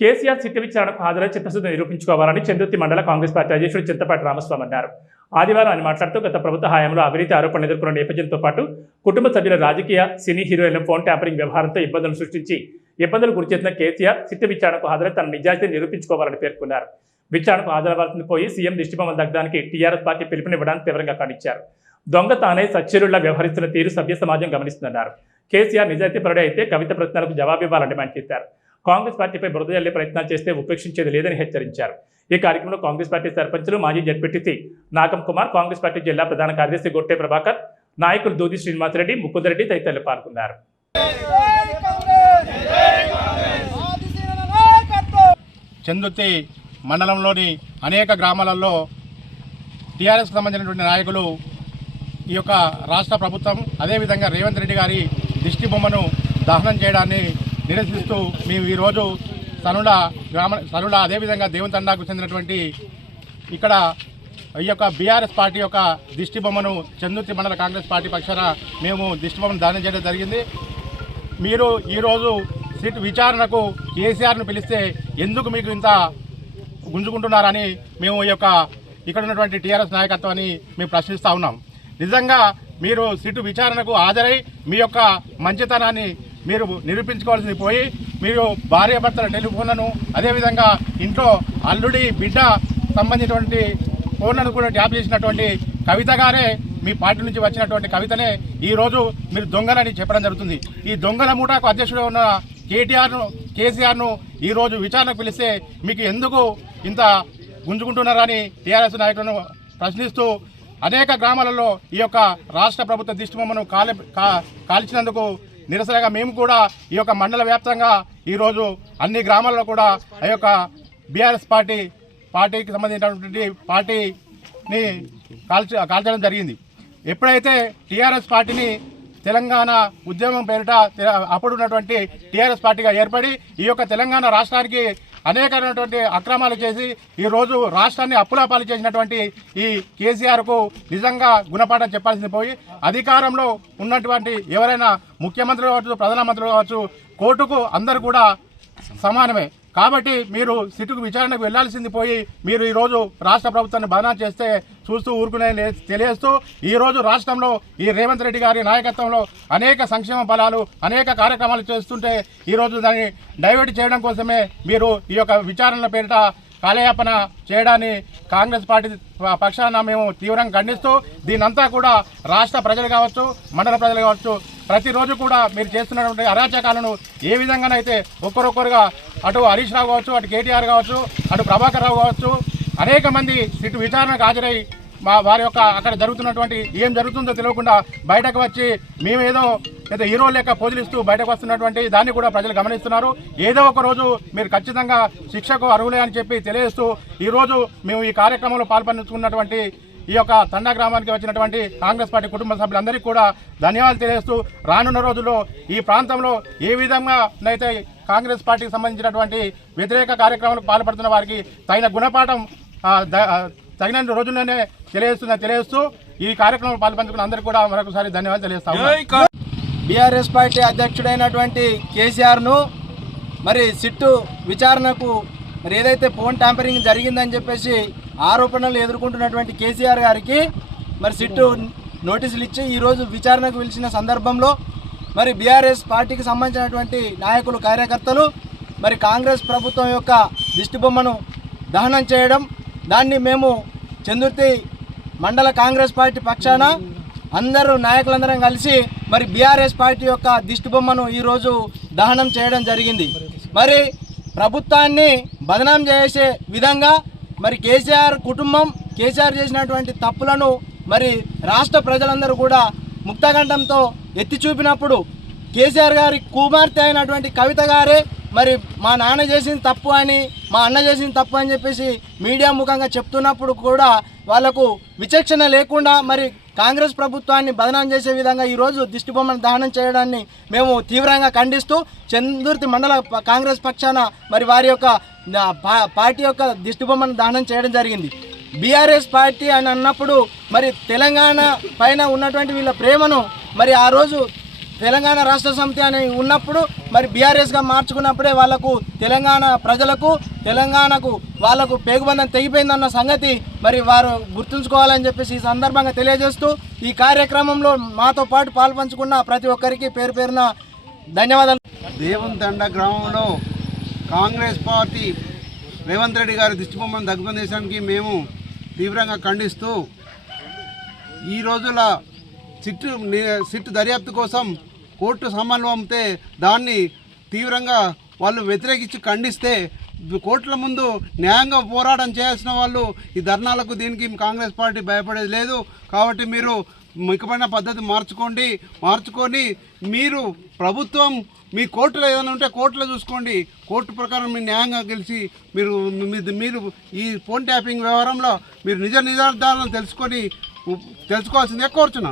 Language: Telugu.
కేసీఆర్ సిట్టు విచారణకు హాజరై చిత్తశుద్ధి నిరూపించుకోవాలని చంద్రుతి మండల కాంగ్రెస్ పార్టీ అధ్యక్షుడు చింతపాటి రామస్వామి అన్నారు. ఆదివారం ఆయన మాట్లాడుతూ గత ప్రభుత్వ హయాంలో అవినీతి ఆరోపణలు ఎదుర్కొన్న నేపథ్యంతో పాటు కుటుంబ సభ్యుల రాజకీయ సినీ హీరోయిన్ల ఫోన్ ట్యాంపరింగ్ వ్యవహారంతో ఇబ్బందులు సృష్టించి ఇబ్బందులు గురిచేసిన కేసీఆర్ సిట్టు విచారణకు హాజరై తన నిజాయితీని నిరూపించుకోవాలని పేర్కొన్నారు. విచారణకు హాజరవ్వాల్సింది పోయి సీఎం దిష్టిబొమ్మలు దగ్గడానికి టీఆర్ఎస్ పార్టీ పిలుపునివ్వడానికి తీవ్రంగా ఖండించారు. దొంగ తానే సచ్చరుల్లా వ్యవహరిస్తున్న తీరు సభ్య సమాజం గమనిస్తుందన్నారు. కేసీఆర్ నిజాయితీపరుడే అయితే కవిత ప్రశ్నలకు జవాబివ్వాలని డిమాండ్ చేశారు. కాంగ్రెస్ పార్టీపై బురద జల్లే ప్రయత్నాలు చేస్తే ఉపేక్షించేది లేదని హెచ్చరించారు. ఈ కార్యక్రమంలో కాంగ్రెస్ పార్టీ సర్పంచులు మాజీ జడ్పీటీసీ నాగం కుమార్ కాంగ్రెస్ పార్టీ జిల్లా ప్రధాన కార్యదర్శి గొట్టె ప్రభాకర్ నాయకులు దూది శ్రీనివాసరెడ్డి ముకుందరెడ్డి తదితరులు పాల్గొన్నారు. చందుర్తి మండలంలోని అనేక గ్రామాలలో టీఆర్ఎస్కి సంబంధించినటువంటి నాయకులు ఈ యొక్క రాష్ట్ర ప్రభుత్వం అదేవిధంగా రేవంత్ రెడ్డి గారి దిష్టి బొమ్మను దహనం చేయడాన్ని నిరసిస్తూ మేము ఈరోజు సనుల గ్రామ సనుల అదేవిధంగా దేవంతండాకు చెందినటువంటి ఇక్కడ ఈ యొక్క బీఆర్ఎస్ పార్టీ యొక్క దిష్టి బొమ్మను చందుర్తి మండల కాంగ్రెస్ పార్టీ పక్షాన మేము దిష్టి బొమ్మను దానం చేయడం జరిగింది. మీరు ఈరోజు సిట్ విచారణకు కేసీఆర్ను పిలిస్తే ఎందుకు మీకు ఇంత గుంజుకుంటున్నారని మేము ఈ యొక్క ఇక్కడ ఉన్నటువంటి టీఆర్ఎస్ నాయకత్వాన్ని మేము ప్రశ్నిస్తూ ఉన్నాం. నిజంగా మీరు సిట్టు విచారణకు హాజరై మీ యొక్క మంచితనాన్ని మీరు నిరూపించుకోవాల్సింది పోయి మీరు భార్యాభర్తల టెలిఫోన్లను అదేవిధంగా ఇంట్లో అల్లుడి బిడ్డ సంబంధించినటువంటి ఫోన్లను కూడా ట్యాప్ చేసినటువంటి కవిత గారే మీ పార్టీ నుంచి వచ్చినటువంటి కవితనే ఈరోజు మీరు దొంగలని చెప్పడం జరుగుతుంది. ఈ దొంగల మూటకు అధ్యక్షుడు ఉన్న కేటీఆర్ను కేసీఆర్ను ఈరోజు విచారణకు పిలిస్తే మీకు ఎందుకు ఇంత గుంజుకుంటున్నారని టీఆర్ఎస్ నాయకులను ప్రశ్నిస్తూ అనేక గ్రామాలలో ఈ యొక్క రాష్ట్ర ప్రభుత్వ దిష్టిబొమ్మను కాలి కా- కాల్చినందుకు నిరసనగా మేము కూడా ఈ యొక్క మండల వ్యాప్తంగా ఈరోజు అన్ని గ్రామాల్లో కూడా ఆ యొక్క బీఆర్ఎస్ పార్టీ పార్టీకి సంబంధించినటువంటి పార్టీని కాల్చ కాల్చడం జరిగింది. ఎప్పుడైతే టీఆర్ఎస్ పార్టీని తెలంగాణ ఉద్యమం పేరిట అప్పుడు ఉన్నటువంటి టీఆర్ఎస్ పార్టీగా ఏర్పడి ఈ యొక్క తెలంగాణ రాష్ట్రానికి అనేకమైనటువంటి అక్రమాలు చేసి ఈరోజు రాష్ట్రాన్ని అప్పులాపాలు చేసినటువంటి ఈ కేసీఆర్కు నిజంగా గుణపాఠం చెప్పాల్సింది పోయి అధికారంలో ఉన్నటువంటి ఎవరైనా ముఖ్యమంత్రులు కావచ్చు ప్రధానమంత్రులు కావచ్చు కోర్టుకు అందరూ కూడా సమానమే. కాబట్టి మీరు సిట్టుకు విచారణకు వెళ్ళాల్సింది పోయి మీరు ఈరోజు రాష్ట్ర ప్రభుత్వాన్ని బదనాం చేస్తే చూస్తూ ఊరుకునే లే- తెలియజేస్తూ ఈరోజు రాష్ట్రంలో ఈ రేవంత్ రెడ్డి గారి నాయకత్వంలో అనేక సంక్షేమ ఫలాలు అనేక కార్యక్రమాలు చేస్తుంటే ఈరోజు దాన్ని డైవర్ట్ చేయడం కోసమే మీరు ఈ యొక్క విచారణల పేరిట కాలయాపన చేయడాన్ని కాంగ్రెస్ పార్టీ పక్షాన మేము తీవ్రంగా ఖండిస్తూ దీనంతా కూడా రాష్ట్ర ప్రజలు కావచ్చు మండల ప్రజలు కావచ్చు ప్రతిరోజు కూడా మీరు చేస్తున్నటువంటి అరాచకాలను ఏ విధంగానైతే ఒక్కరొక్కరుగా అటు హరీష్ రావు కావచ్చు అటు కేటీఆర్ కావచ్చు అటు ప్రభాకర్ రావు కావచ్చు అనేక మంది ఇటు విచారణకు హాజరై మా వారి యొక్క అక్కడ జరుగుతున్నటువంటి ఏం జరుగుతుందో తెలియకుండా బయటకు వచ్చి మేమేదో ఏదో హీరో లేక పోజులిస్తూ బయటకు వస్తున్నటువంటి దాన్ని కూడా ప్రజలు గమనిస్తున్నారు. ఏదో ఒక రోజు మీరు ఖచ్చితంగా శిక్షకు అర్హులే అని చెప్పి తెలియజేస్తూ ఈరోజు మేము ఈ కార్యక్రమంలో పాల్పంచుకున్నటువంటి ఈ యొక్క తండా గ్రామానికి వచ్చినటువంటి కాంగ్రెస్ పార్టీ కుటుంబ సభ్యులందరికీ కూడా ధన్యవాదాలు తెలియజేస్తూ రానున్న రోజుల్లో ఈ ప్రాంతంలో ఏ విధంగా అయితే కాంగ్రెస్ పార్టీకి సంబంధించినటువంటి వ్యతిరేక కార్యక్రమాలకు పాల్పడుతున్న వారికి తగిన గుణపాఠం తగిన రోజుల్లోనే తెలియజేస్తున్నా తెలియజేస్తూ ఈ కార్యక్రమంలో పాల్పంచుకున్న అందరికీ కూడా మరొకసారి ధన్యవాదాలు తెలియజేస్తాము బీఆర్ఎస్ పార్టీ అధ్యక్షుడైనటువంటి కేసీఆర్ను మరి సిట్టు విచారణకు మరి ఏదైతే ఫోన్ ట్యాంపరింగ్ జరిగిందని చెప్పేసి ఆరోపణలు ఎదుర్కొంటున్నటువంటి కేసీఆర్ గారికి మరి సిట్టు నోటీసులు ఇచ్చి ఈరోజు విచారణకు పిలిచిన సందర్భంలో మరి బీఆర్ఎస్ పార్టీకి సంబంధించినటువంటి నాయకులు కార్యకర్తలు మరి కాంగ్రెస్ ప్రభుత్వం యొక్క దిష్టిబొమ్మను దహనం చేయడం దాన్ని మేము చందుర్తి మండల కాంగ్రెస్ పార్టీ పక్షాన అందరూ నాయకులందరం కలిసి మరి బీఆర్ఎస్ పార్టీ యొక్క దిష్టిబొమ్మను ఈరోజు దహనం చేయడం జరిగింది. మరి ప్రభుత్వాన్ని బదనాం చేసే విధంగా మరి కేసీఆర్ కుటుంబం కేసీఆర్ చేసినటువంటి తప్పులను మరి రాష్ట్ర ప్రజలందరూ కూడా ముక్తగంఠంతో ఎత్తి చూపినప్పుడు కేసీఆర్ గారి కుమార్తె అయినటువంటి కవిత గారే మరి మా నాన్న చేసింది తప్పు అని మా అన్న చేసింది తప్పు అని చెప్పేసి మీడియా ముఖంగా చెప్తున్నప్పుడు కూడా వాళ్ళకు విచక్షణ లేకుండా మరి కాంగ్రెస్ ప్రభుత్వాన్ని బదనాం చేసే విధంగా ఈరోజు దిష్టిబొమ్మను దహనం చేయడాన్ని మేము తీవ్రంగా ఖండిస్తూ చందుర్తి మండల కాంగ్రెస్ పక్షాన మరి వారి యొక్క పార్టీ యొక్క దిష్టిబొమ్మను దహనం చేయడం జరిగింది. బీఆర్ఎస్ పార్టీ అని అన్నప్పుడు మరి తెలంగాణ పైన ఉన్నటువంటి వీళ్ళ ప్రేమను మరి ఆ రోజు తెలంగాణ రాష్ట్ర సమితి అని ఉన్నప్పుడు మరి బీఆర్ఎస్గా మార్చుకున్నప్పుడే వాళ్ళకు తెలంగాణ ప్రజలకు తెలంగాణకు వాళ్ళకు పేగుబంధం తెగిపోయిందన్న సంగతి మరి వారు గుర్తుంచుకోవాలని చెప్పేసి ఈ సందర్భంగా తెలియజేస్తూ ఈ కార్యక్రమంలో మాతో పాటు పాల్పంచుకున్న ప్రతి ఒక్కరికి పేరు పేరున ధన్యవాదాలు. దేవంతండ గ్రామంలో కాంగ్రెస్ పార్టీ రేవంత్ రెడ్డి గారి దిష్టిబొమ్మను దగ్ధదేశానికి మేము తీవ్రంగా ఖండిస్తూ ఈ రోజుల సిట్టు సిట్టు దర్యాప్తు కోసం కోర్టు సమన్లు పంపితే దాన్ని తీవ్రంగా వాళ్ళు వ్యతిరేకించి ఖండిస్తే కోర్టుల ముందు న్యాయంగా పోరాటం చేయాల్సిన వాళ్ళు ఈ ధర్నాలకు దీనికి కాంగ్రెస్ పార్టీ భయపడేది లేదు. కాబట్టి మీరు మికమైన పద్ధతి మార్చుకోండి. మార్చుకొని మీరు ప్రభుత్వం మీ కోర్టులో ఏదైనా ఉంటే కోర్టులో చూసుకోండి. కోర్టు ప్రకారం మీరు న్యాయంగా గెలిచి మీరు మీ- మీరు ఈ ఫోన్ ట్యాపింగ్ వ్యవహారంలో మీరు నిజ నిజార్థాలను తెలుసుకొని తెలుసుకోవాల్సిందే కోరుచున్నాను.